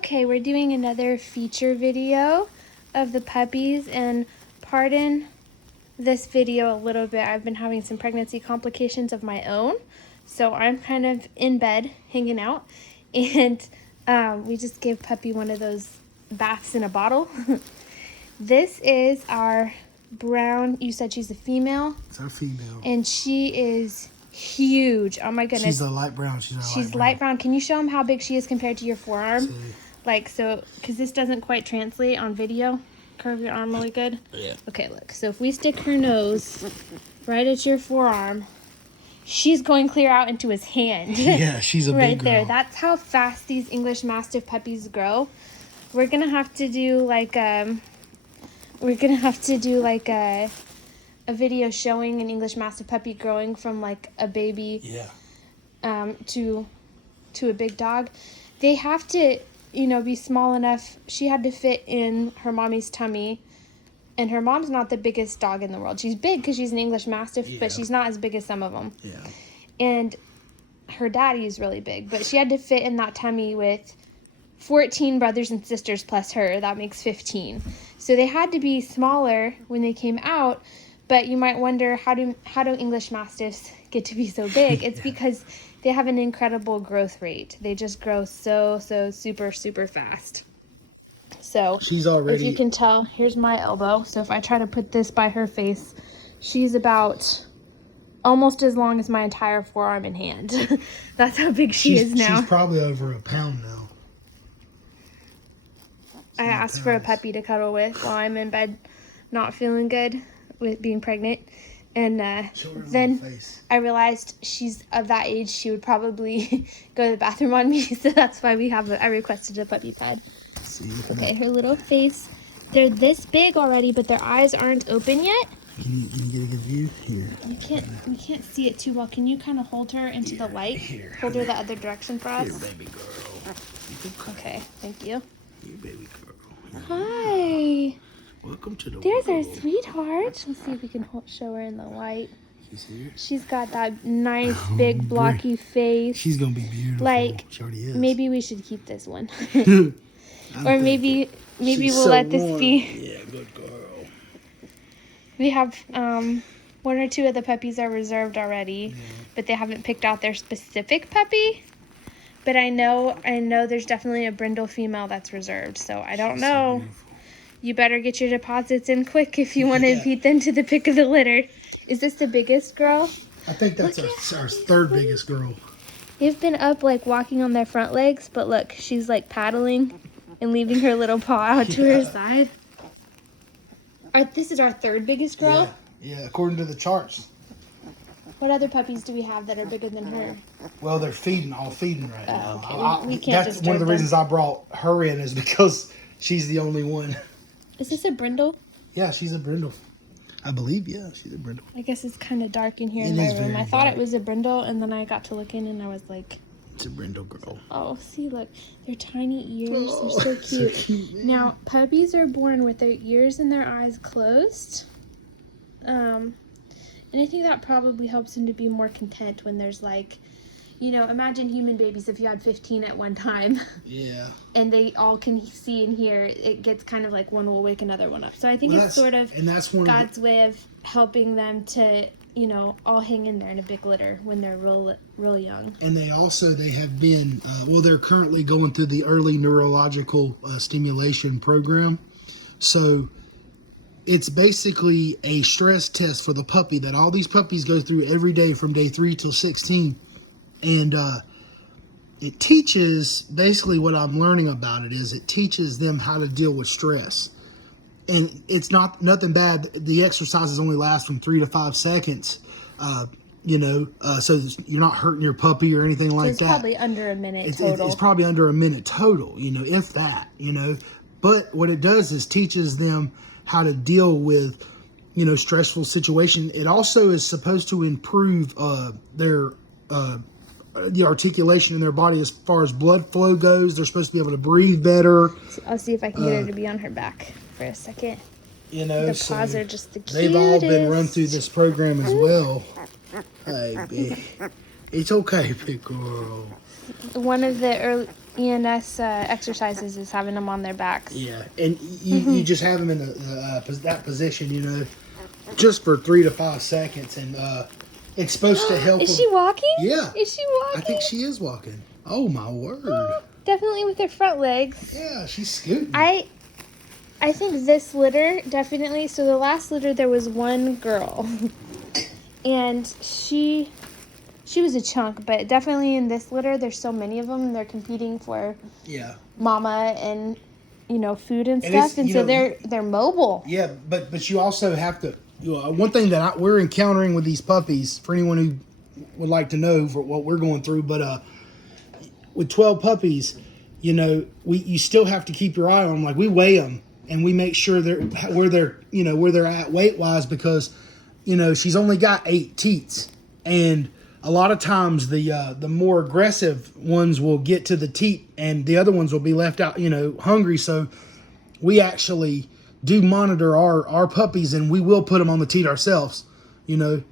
Okay, we're doing another feature video of the puppies, and pardon this video a little bit. I've been having some pregnancy complications of my own, so I'm kind of in bed hanging out, and we just gave Puppy one of those baths in a bottle. This is our brown, you said she's a female? It's our female. And she is huge. Oh my goodness. She's a light brown. She's light brown. Can you show them how big she is compared to your forearm? Like, so, because this doesn't quite translate on video. Curve your arm really good. Yeah. Okay, look. So if we stick her nose right at your forearm, she's going clear out into his hand. Yeah, she's a right big there. girl. That's how fast these English Mastiff puppies grow. We're gonna have to do like a video showing an English Mastiff puppy growing from like a baby to a big dog. They have to, you know, be small enough. She had to fit in her mommy's tummy, and her mom's not the biggest dog in the world. She's big because she's an English Mastiff, but she's not as big as some of them. Yeah. And her daddy is really big, but she had to fit in that tummy with 14 brothers and sisters plus her. That makes 15. So they had to be smaller when they came out. But you might wonder, how do English Mastiffs get to be so big? It's because they have an incredible growth rate. They just grow so super fast. So she's already, if you can tell, here's my elbow. So if I try to put this by her face, she's about almost as long as my entire forearm and hand. That's how big she is now. She's probably over a pound now. I asked for a puppy to cuddle with while I'm in bed, not feeling good with being pregnant. And then I realized she's of that age, she would probably go to the bathroom on me. So that's why I requested a puppy pad. Okay, her little face. They're this big already, but their eyes aren't open yet. Can you get a good view? Here. We can't see it too well. Can you kind of hold her into the light? Here. Hold her the other direction for us. Here, baby girl. Okay, thank you. Here, baby girl. Hi. Welcome to the There's world. our sweetheart. Let's see if we can show her in the light. She's here. She's got that nice, big, blocky face. She's going to be beautiful. Like, she already is. maybe we should keep this one. Or maybe we'll let this be. Yeah, good girl. We have one or two of the puppies are reserved already, but they haven't picked out their specific puppy. But I know there's definitely a Brindle female that's reserved, so I don't know. So you better get your deposits in quick if you want to beat them to the pick of the litter. Is this the biggest girl? I think that's our third biggest girl. They've been up like walking on their front legs, but look, she's like paddling and leaving her little paw out to her side. This is our third biggest girl? Yeah, according to the charts. What other puppies do we have that are bigger than her? Well, they're all feeding right now. Okay. We can't that's one of the reasons I brought her in, is because she's the only one. Is this a Brindle? Yeah, she's a Brindle. I believe, she's a Brindle. I guess it's kind of dark in here in my room. I thought it was a Brindle, and then I got to look in, and I was like... It's a Brindle girl. Oh, see, look. Their tiny ears. They're so cute. So cute, now, puppies are born with their ears and their eyes closed. And I think that probably helps them to be more content when there's like, you know, imagine human babies if you had 15 at one time. Yeah. And they all can see and hear. It gets kind of like one will wake another one up. So I think it's sort of God's way of helping them to, you know, all hang in there in a big litter when they're real young. And they have been, they're currently going through the early neurological stimulation program. So it's basically a stress test for the puppy that all these puppies go through every day from day 3 till 16. And it teaches, basically what I'm learning about it is it teaches them how to deal with stress. And it's nothing bad. The exercises only last from 3 to 5 seconds, so you're not hurting your puppy or anything like that. It's probably under a minute total. It's probably under a minute total, if that, But what it does is teaches them how to deal with, stressful situation. It also is supposed to improve their the articulation in their body as far as blood flow goes. They're supposed to be able to breathe better. I'll see if I can get her to be on her back for a second. The paws are just the cutest. They've all been run through this program as well. Hey, big. It's okay, big girl. One of the and us exercises is having them on their backs. Yeah, and you just have them in that position, you know, just for 3 to 5 seconds, and it's supposed to help. Is she walking? Yeah. Is she walking? I think she is walking. Oh my word! Definitely with her front legs. Yeah, she's scooting. I think this litter definitely. So the last litter there was one girl, and she was a chunk, but definitely in this litter there's so many of them. They're competing for mama and food and stuff, and so they're mobile. Yeah, but you also have to. One thing that we're encountering with these puppies, for anyone who would like to know for what we're going through, but with 12 puppies, you still have to keep your eye on them. Like, we weigh them and we make sure where they're at weight wise, because she's only got 8 teats, and a lot of times the more aggressive ones will get to the teat and the other ones will be left out hungry. So we actually do monitor our puppies, and we will put them on the teat ourselves.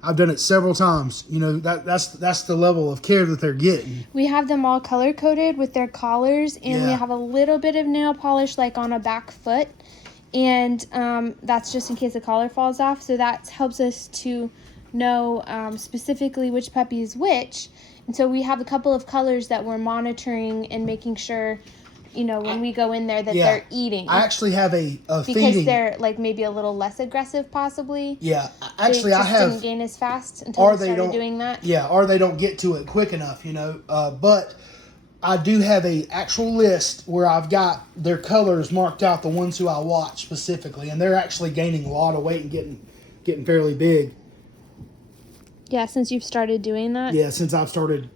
I've done it several times. That's the level of care that they're getting. We have them all color coded with their collars, and we have a little bit of nail polish like on a back foot, and that's just in case the collar falls off. So that helps us to know specifically which puppy is which. And so we have a couple of colors that we're monitoring and making sure when we go in there that they're eating. I actually have a because feeding. They're like maybe a little less aggressive, possibly. Yeah, actually, I didn't gain as fast until they started doing that. Yeah, or they don't get to it quick enough, But I do have a actual list where I've got their colors marked out, the ones who I watch specifically, and they're actually gaining a lot of weight and getting fairly big. Yeah, since you've started doing that. Yeah, since I've started,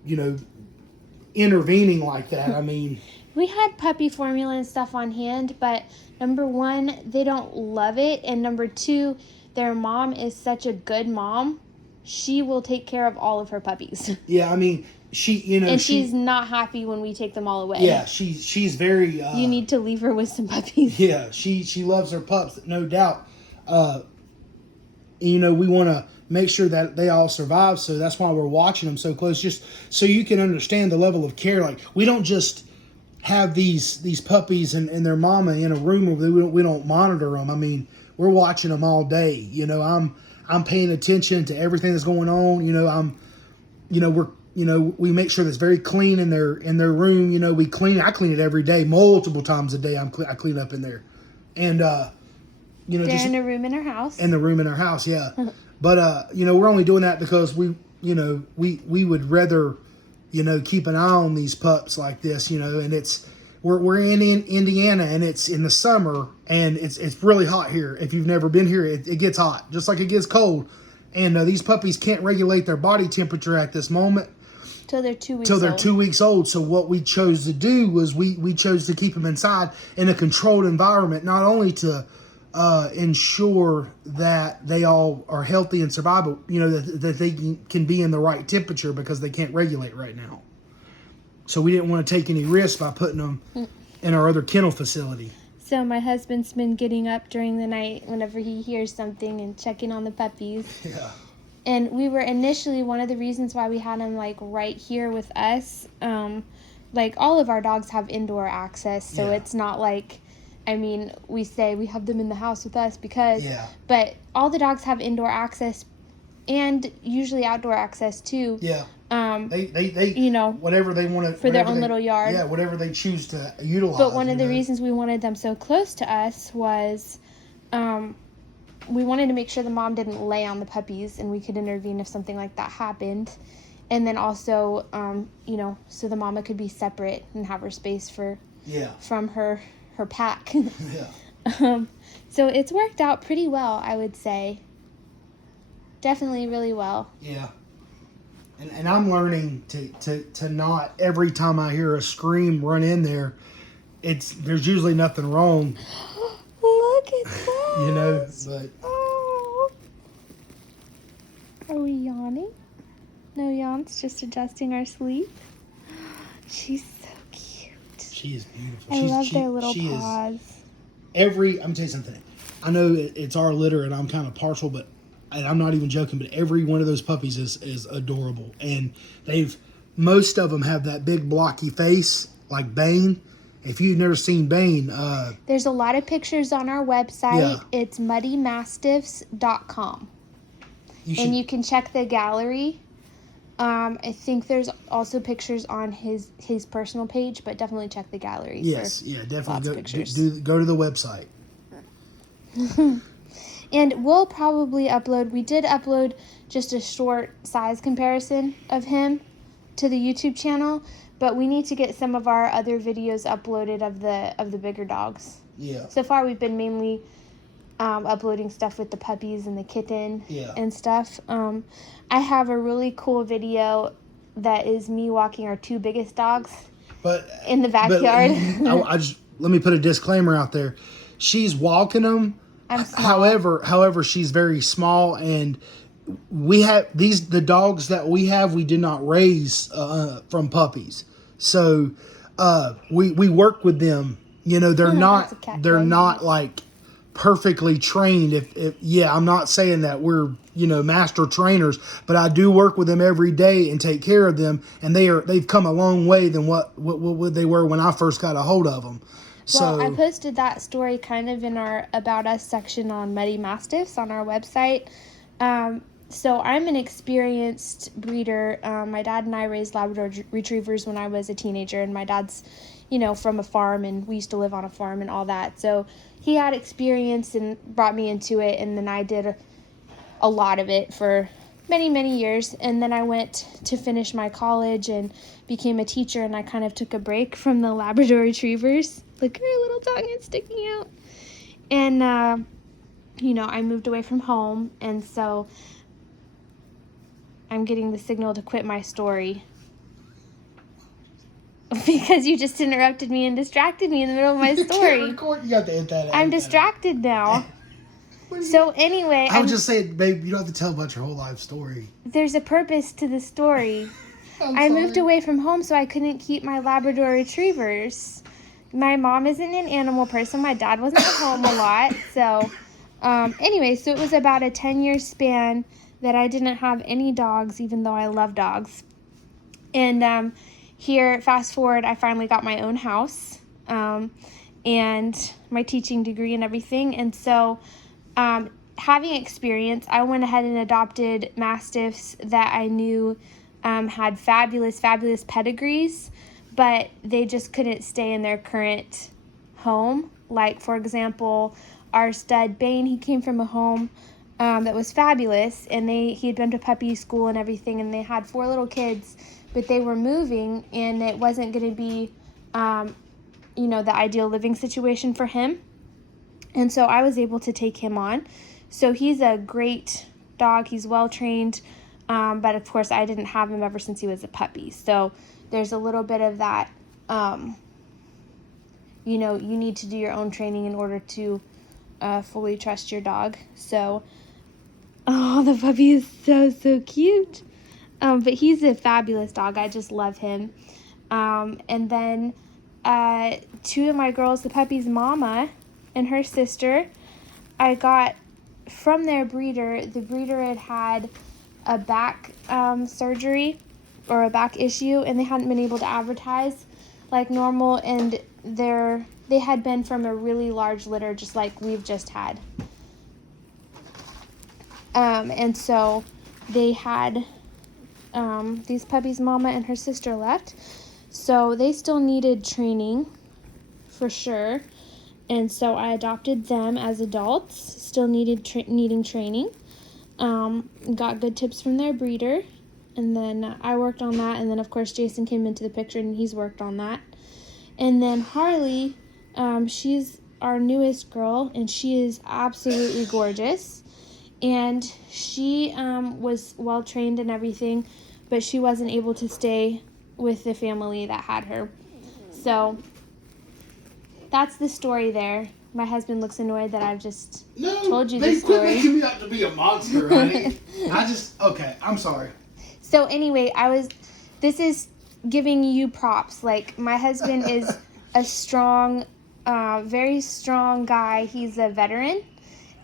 intervening like that. I mean. We had puppy formula and stuff on hand, but number one, they don't love it. And number two, their mom is such a good mom. She will take care of all of her puppies. Yeah, I mean, she's not happy when we take them all away. Yeah, she's very... you need to leave her with some puppies. Yeah, she loves her pups, no doubt. We want to make sure that they all survive, so that's why we're watching them so close, just so you can understand the level of care. Like, we don't just have these puppies and their mama in a room where we don't monitor them. I mean, we're watching them all day. I'm paying attention to everything that's going on. We make sure that it's very clean in their room. I clean it every day, multiple times a day. I clean up in there, and they're in a room in our house. In the room in our house, yeah. But we're only doing that because we would rather keep an eye on these pups like this, and we're in Indiana, and it's in the summer, and it's really hot here. If you've never been here, it gets hot, just like it gets cold. And these puppies can't regulate their body temperature at this moment. Till they're 2 weeks old. Till they're 2 weeks old. So what we chose to do was we chose to keep them inside in a controlled environment, not only to ensure that they all are healthy and survive, but that they can be in the right temperature, because they can't regulate right now. So we didn't want to take any risks by putting them in our other kennel facility. So my husband's been getting up during the night whenever he hears something and checking on the puppies. Yeah. And we were initially, one of the reasons why we had him like right here with us, like all of our dogs have indoor access, so it's not like, I mean, we say we have them in the house with us because, but all the dogs have indoor access and usually outdoor access too. Yeah. They whatever they want to, for their own little yard. Yeah, whatever they choose to utilize. But one of the reasons we wanted them so close to us was, we wanted to make sure the mom didn't lay on the puppies, and we could intervene if something like that happened. And then also, so the mama could be separate and have her space from her pack. So it's worked out pretty well, I would say. Definitely really well. Yeah. And I'm learning to not, every time I hear a scream run in there, there's usually nothing wrong. Look at that. But oh. Are we yawning? No yawns, just adjusting our sleep. She's so cute. She is beautiful. I love their little paws. I'm going to tell you something. I know it's our litter and I'm kind of partial, but, and I'm not even joking, but every one of those puppies is adorable. And most of them have that big blocky face like Bane. If you've never seen Bane, there's a lot of pictures on our website. Yeah. It's muddymastiffs.com. And you can check the gallery. I think there's also pictures on his personal page, but definitely check the gallery. Yes, definitely go to the website. And we'll probably we did upload just a short size comparison of him to the YouTube channel, but we need to get some of our other videos uploaded of the bigger dogs. Yeah. So far we've been mainly uploading stuff with the puppies and the kitten and stuff. I have a really cool video that is me walking our 2 biggest dogs in the backyard. Let me put a disclaimer out there. She's walking them. I'm small. However, she's very small, and we have the dogs that we have. We did not raise from puppies, so we work with them. You know, they're not like perfectly trained. I'm not saying that we're master trainers, but I do work with them every day and take care of them, and they've come a long way than what they were when I first got a hold of them. Well, I posted that story kind of in our About Us section on Muddy Mastiffs on our website. So I'm an experienced breeder. My dad and I raised Labrador Retrievers when I was a teenager, and my dad's, from a farm, and we used to live on a farm and all that. So he had experience and brought me into it, and then I did a lot of it for many, many years. And then I went to finish my college and became a teacher, and I kind of took a break from the Labrador Retrievers. Look, her little tongue is sticking out. And, I moved away from home, and so I'm getting the signal to quit my story. Because you just interrupted me and distracted me in the middle of my story. You got to hit that. I'm distracted now. So anyway, I was just saying, babe, you don't have to tell about your whole life story. There's a purpose to the story. I moved away from home, so I couldn't keep my Labrador Retrievers. My mom isn't an animal person. My dad wasn't at home a lot. So anyway, so it was about a 10-year span that I didn't have any dogs, even though I love dogs. And here, fast forward, I finally got my own house and my teaching degree and everything. And so having experience, I went ahead and adopted Mastiffs that I knew had fabulous pedigrees, but they just couldn't stay in their current home. Like, for example, our stud Bane, he came from a home that was fabulous, and he had been to puppy school and everything, and they had 4 little kids, but they were moving, and it wasn't going to be, the ideal living situation for him. And so I was able to take him on. So he's a great dog. He's well trained. But of course I didn't have him ever since he was a puppy. So there's a little bit of that, you need to do your own training in order to fully trust your dog. So, the puppy is so cute. But he's a fabulous dog. I just love him. And then 2 of my girls, the puppy's mama and her sister, I got from their breeder. The breeder had a back surgery or a back issue, and they hadn't been able to advertise like normal, and they had been from a really large litter, just like we've just had. And so they had these puppies' mama and her sister left, so they still needed training for sure. And so I adopted them as adults, still needing training. Got good tips from their breeder, and then I worked on that, and then of course Jason came into the picture and he's worked on that. And then Harley, she's our newest girl, and she is absolutely gorgeous, and she was well trained and everything, but she wasn't able to stay with the family that had her. So that's the story there. My husband looks annoyed that I've just told you the story. Quit making me out to be a monster, honey. Okay, I'm sorry. So anyway, this is giving you props. Like, my husband is a strong, very strong guy. He's a veteran.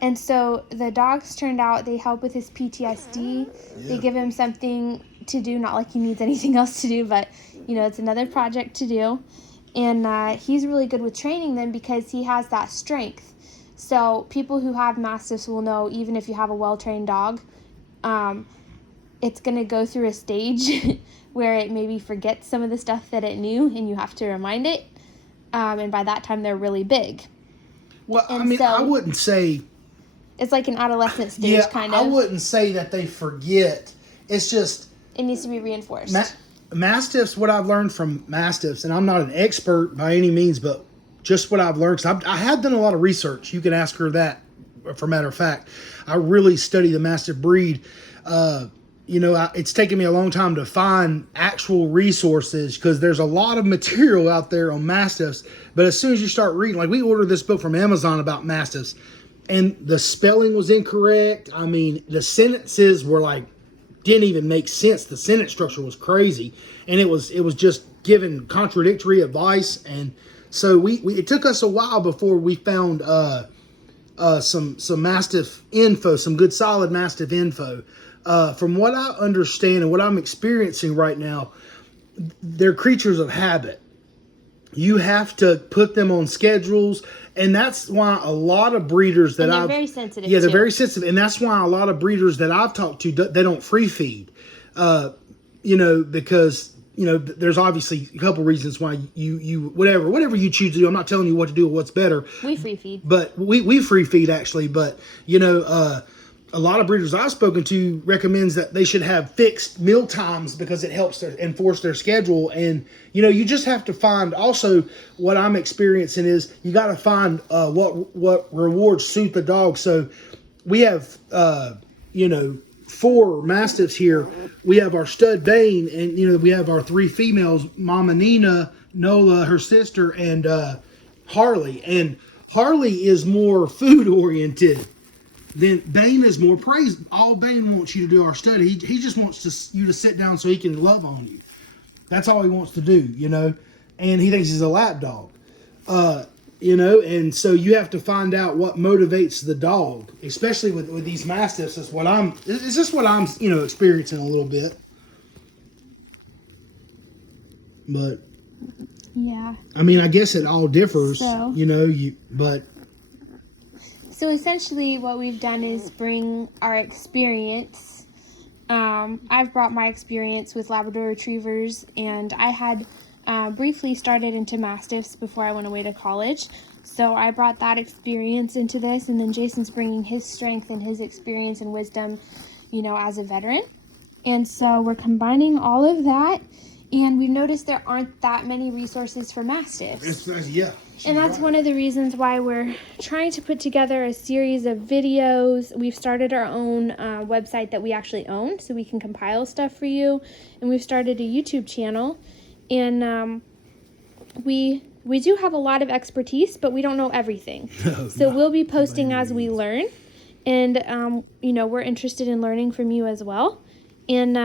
And so the dogs turned out, they help with his PTSD. Yeah. They give him something to do, not like he needs anything else to do, but, it's another project to do. And he's really good with training them because he has that strength. So people who have Mastiffs will know, even if you have a well-trained dog, it's going to go through a stage where it maybe forgets some of the stuff that it knew, and you have to remind it. And by that time, they're really big. Well, and I mean, so, I wouldn't say... It's like an adolescent stage, kind of. I wouldn't say that they forget. It's just... It needs to be reinforced. Mastiffs, what I've learned from Mastiffs, and I'm not an expert by any means, but just what I've learned, because I have done a lot of research. You can ask her that, for matter of fact. I really study the Mastiff breed. It's taken me a long time to find actual resources because there's a lot of material out there on Mastiffs. But as soon as you start reading, like we ordered this book from Amazon about Mastiffs, and the spelling was incorrect. I mean, the sentences were like, didn't even make sense. The sentence structure was crazy, and it was just giving contradictory advice. And so it took us a while before we found some Mastiff info, some good solid Mastiff info. From what I understand and what I'm experiencing right now, they're creatures of habit. You have to put them on schedules, and that's why a lot of breeders that they're very sensitive. Yeah, they're very sensitive, and that's why a lot of breeders that I've talked to, they don't free feed. Because there's obviously a couple reasons why you whatever you choose to do. I'm not telling you what to do or what's better. We free feed, but we free feed actually. But a lot of breeders I've spoken to recommends that they should have fixed meal times because it helps enforce their schedule. And, you just have to find also what I'm experiencing is you got to find what rewards suit the dog. So we have, 4 Mastiffs here. We have our stud Bane, and, we have our 3 females, Mama Nina, Nola, her sister, and Harley. And Harley is more food oriented. Then Bane is more praise. All Bane wants you to do our study. He just wants you to sit down so he can love on you. That's all he wants to do, And he thinks he's a lap dog, And so you have to find out what motivates the dog, especially with these Mastiffs. It's just what I'm experiencing a little bit. But yeah, I mean, I guess it all differs, so. But. So essentially what we've done is bring our experience. I've brought my experience with Labrador Retrievers, and I had briefly started into Mastiffs before I went away to college. So I brought that experience into this, and then Jason's bringing his strength and his experience and wisdom, as a veteran. And so we're combining all of that, and we've noticed there aren't that many resources for Mastiffs. Yeah. And that's one of the reasons why we're trying to put together a series of videos. We've started our own website that we actually own, so we can compile stuff for you. And we've started a YouTube channel. And we do have a lot of expertise, but we don't know everything. So we'll be posting as we learn. And, we're interested in learning from you as well. And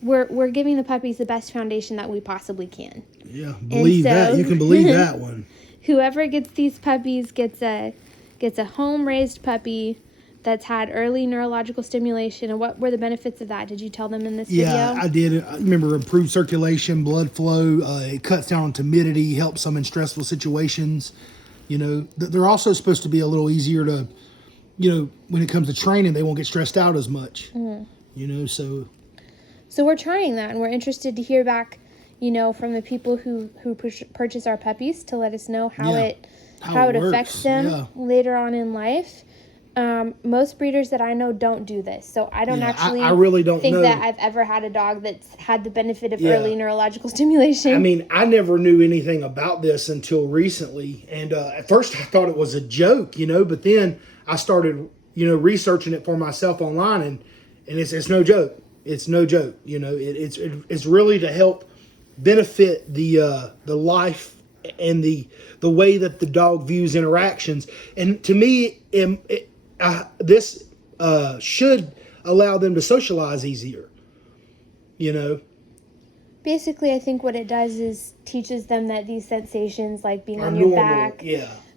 we're giving the puppies the best foundation that we possibly can. Yeah, believe that. You can believe that one. Whoever gets these puppies gets a home-raised puppy that's had early neurological stimulation. And what were the benefits of that? Did you tell them in this video? Yeah, I did. I remember improved circulation, blood flow. It cuts down on timidity, helps them in stressful situations. They're also supposed to be a little easier to, when it comes to training, they won't get stressed out as much. So we're trying that, and we're interested to hear back, from the people who purchase our puppies to let us know how it affects them later on in life. Most breeders that I know don't do this, so I don't I really don't think know that I've ever had a dog that's had the benefit of early neurological stimulation. I mean, I never knew anything about this until recently, and at first I thought it was a joke, but then I started, researching it for myself online, and it's no joke. It's no joke. It's really to help benefit the life and the way that the dog views interactions. And to me, this should allow them to socialize easier. Basically, I think what it does is teaches them that these sensations, like being on your back,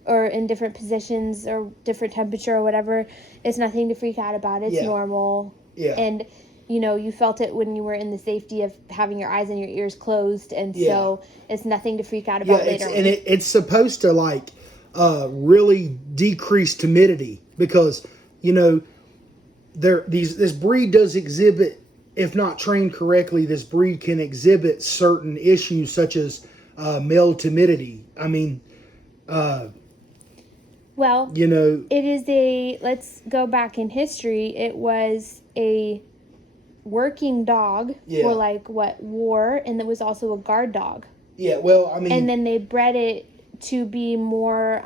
or in different positions or different temperature or whatever, it's nothing to freak out about. It's normal. Yeah. And you felt it when you were in the safety of having your eyes and your ears closed, and so it's nothing to freak out about later. And it's supposed to like really decrease timidity because this breed does exhibit, if not trained correctly, this breed can exhibit certain issues such as male timidity. I mean, it is let's go back in history. It was a working dog for war, and it was also a guard dog. Yeah, well, I mean, and then they bred it to be more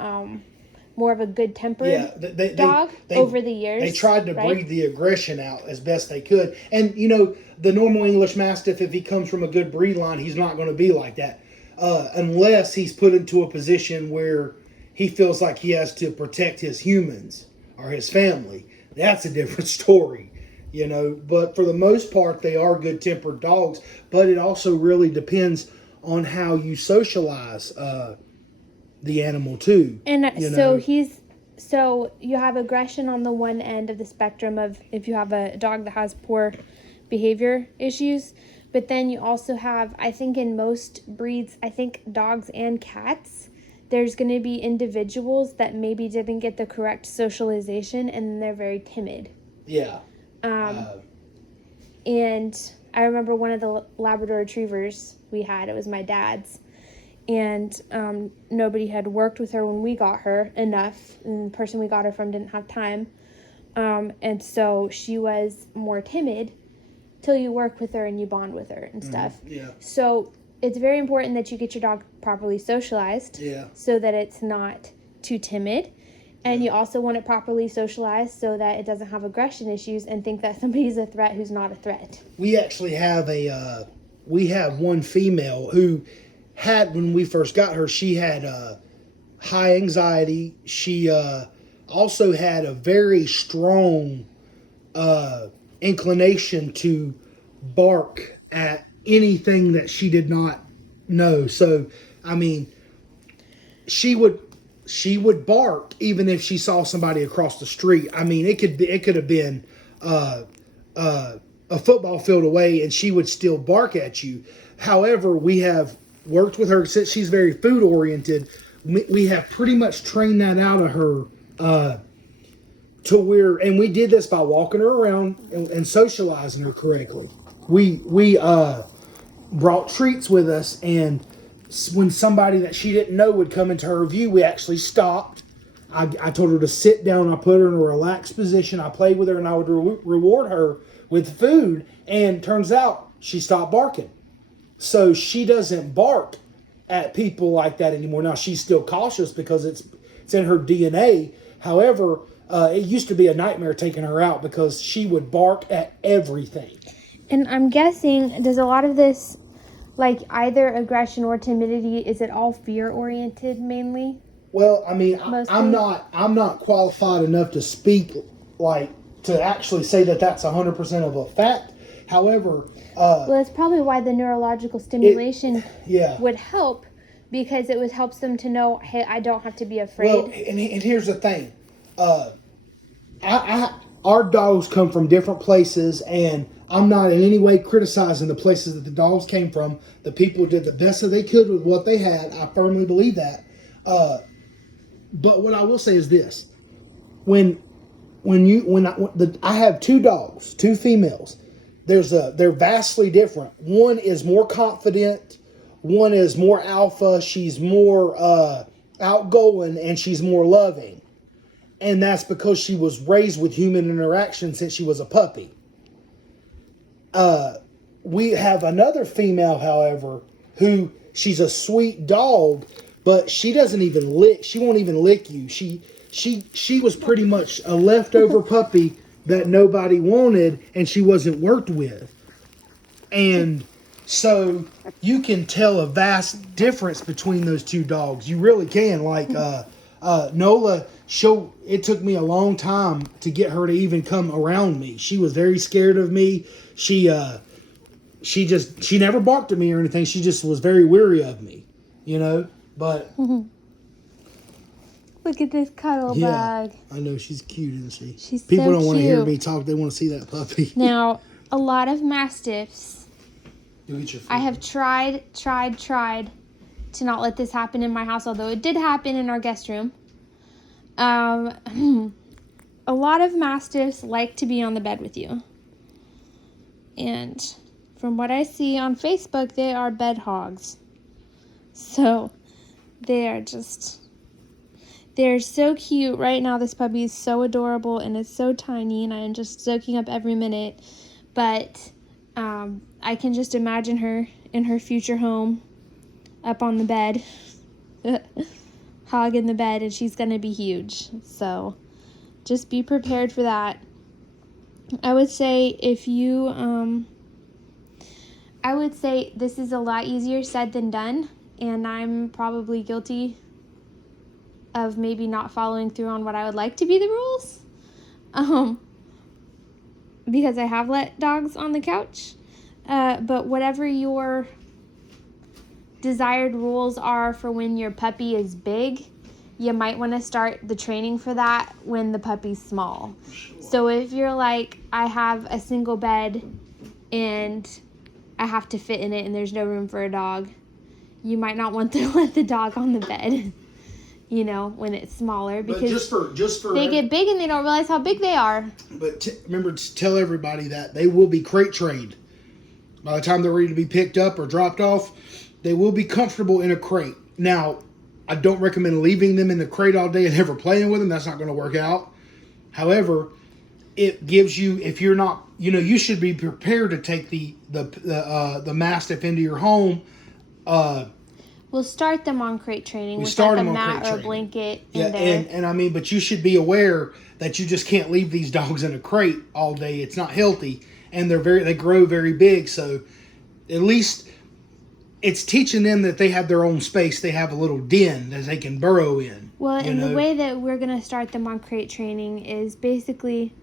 of a good tempered dog over the years. They tried to breed the aggression out as best they could, and the normal English Mastiff, if he comes from a good breed line, he's not going to be like that unless he's put into a position where he feels like he has to protect his humans or his family. That's a different story. But for the most part, they are good-tempered dogs. But it also really depends on how you socialize the animal too. And so you have aggression on the one end of the spectrum of if you have a dog that has poor behavior issues. But then you also have, I think in most breeds, I think dogs and cats, there's going to be individuals that maybe didn't get the correct socialization and they're very timid. Yeah. And I remember one of the Labrador Retrievers we had, it was my dad's, and nobody had worked with her when we got her enough, and the person we got her from didn't have time, and so she was more timid till you work with her and you bond with her and stuff. Yeah. So it's very important that you get your dog properly socialized so that it's not too timid. And you also want it properly socialized so that it doesn't have aggression issues and think that somebody's a threat who's not a threat. We actually have we have one female who had, when we first got her, she had high anxiety. She also had a very strong inclination to bark at anything that she did not know. So, I mean, she would bark even if she saw somebody across the street. I mean, it could have been a football field away, and she would still bark at you. However, we have worked with her since she's very food oriented. We have pretty much trained that out of her to where, and we did this by walking her around and socializing her correctly. We brought treats with us, and when somebody that she didn't know would come into her view, we actually stopped. I told her to sit down. I put her in a relaxed position. I played with her, and I would reward her with food. And turns out she stopped barking. So she doesn't bark at people like that anymore. Now, she's still cautious because it's in her DNA. However, it used to be a nightmare taking her out because she would bark at everything. And I'm guessing, does a lot of this, like either aggression or timidity, is it all fear oriented mainly? Well, I mean, I'm not qualified enough to speak, like, to actually say that that's 100% of a fact. However, well, that's probably why the neurological stimulation would help, because it helps them to know, hey, I don't have to be afraid. Well, and here's the thing, our dogs come from different places, and I'm not in any way criticizing the places that the dogs came from. The people did the best that they could with what they had. I firmly believe that. But what I will say is this: I have two dogs, two females. They're vastly different. One is more confident. One is more alpha. She's more outgoing, and she's more loving. And that's because she was raised with human interaction since she was a puppy. We have another female, however, who she's a sweet dog, but she doesn't even lick. She won't even lick you. She was pretty much a leftover puppy that nobody wanted, and she wasn't worked with. And so you can tell a vast difference between those two dogs. You really can. Like Nola, it took me a long time to get her to even come around me. She was very scared of me. She never barked at me or anything. She just was very weary of me, but look at this cuddle bag. I know, she's cute, isn't she? She's People so don't want to cute. hear me talk. They want to see that puppy. Now, a lot of Mastiffs. You'll get your food. I have tried to not let this happen in my house, although it did happen in our guest room. A lot of Mastiffs like to be on the bed with you. And from what I see on Facebook, they are bed hogs. So they're so cute. Right now, this puppy is so adorable and it's so tiny, and I am just soaking up every minute. But I can just imagine her in her future home, up on the bed, hog in the bed, and she's going to be huge. So just be prepared for that. I would say I would say this is a lot easier said than done, and I'm probably guilty of maybe not following through on what I would like to be the rules, because I have let dogs on the couch. But whatever your desired rules are for when your puppy is big, you might want to start the training for that when the puppy's small. So if you're like, I have a single bed and I have to fit in it and there's no room for a dog, you might not want to let the dog on the bed, when it's smaller, because just for they get big and they don't realize how big they are. But remember to tell everybody that they will be crate trained. By the time they're ready to be picked up or dropped off, they will be comfortable in a crate. Now, I don't recommend leaving them in the crate all day and never playing with them. That's not going to work out. However, it gives you, if you're not, you should be prepared to take the Mastiff into your home. We'll start them on crate training with like a mat or a blanket in there. And but you should be aware that you just can't leave these dogs in a crate all day. It's not healthy, and they grow very big. So at least it's teaching them that they have their own space. They have a little den that they can burrow in. Well, and the way that we're going to start them on crate training is basically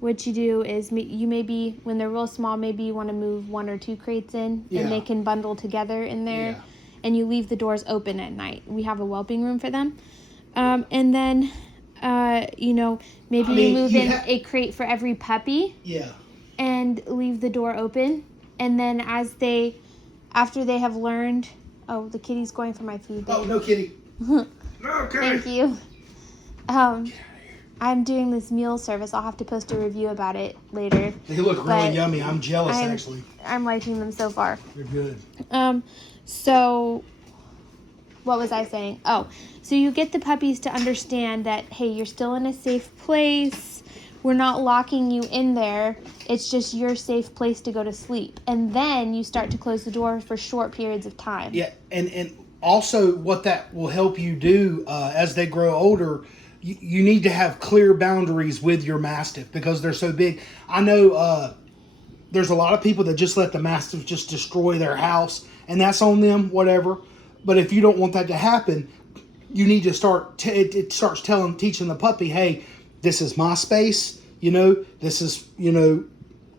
what you do is you maybe, when they're real small, maybe you want to move 1 or 2 crates in, and they can bundle together in there. Yeah. And you leave the doors open at night. We have a whelping room for them. And then, maybe you move in a crate for every puppy. Yeah. And leave the door open. And then after they have learned... Oh, the kitty's going for my food. Oh, no kitty. No kitty. Thank you. I'm doing this meal service. I'll have to post a review about it later. They look really yummy. I'm jealous, actually. I'm liking them so far. They're good. So, what was I saying? Oh, so you get the puppies to understand that, hey, you're still in a safe place. We're not locking you in there. It's just your safe place to go to sleep. And then you start to close the door for short periods of time. Yeah, and also what that will help you do as they grow older, you need to have clear boundaries with your Mastiff because they're so big. I know there's a lot of people that just let the Mastiff just destroy their house, and that's on them, whatever. But if you don't want that to happen, you need to start. It starts teaching the puppy, hey, this is my space. This is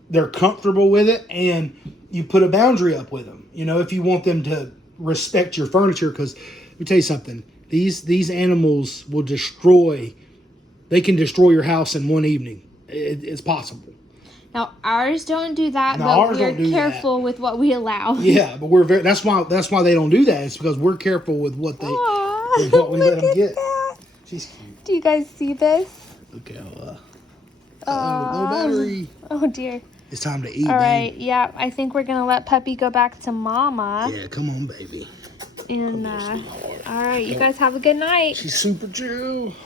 they're comfortable with it, and you put a boundary up with them. If you want them to respect your furniture, because let me tell you something, these animals will destroy. They can destroy your house in one evening. It's possible. Now ours don't do that, but we're careful with what we allow. Yeah, but that's why they don't do that. It's because we're careful with what we let them get. That. She's cute. Do you guys see this? Look how low battery. Oh dear. It's time to eat. All right, yeah. I think we're gonna let Puppy go back to Mama. Yeah, come on, baby. And all right, you guys have a good night. She's super chill.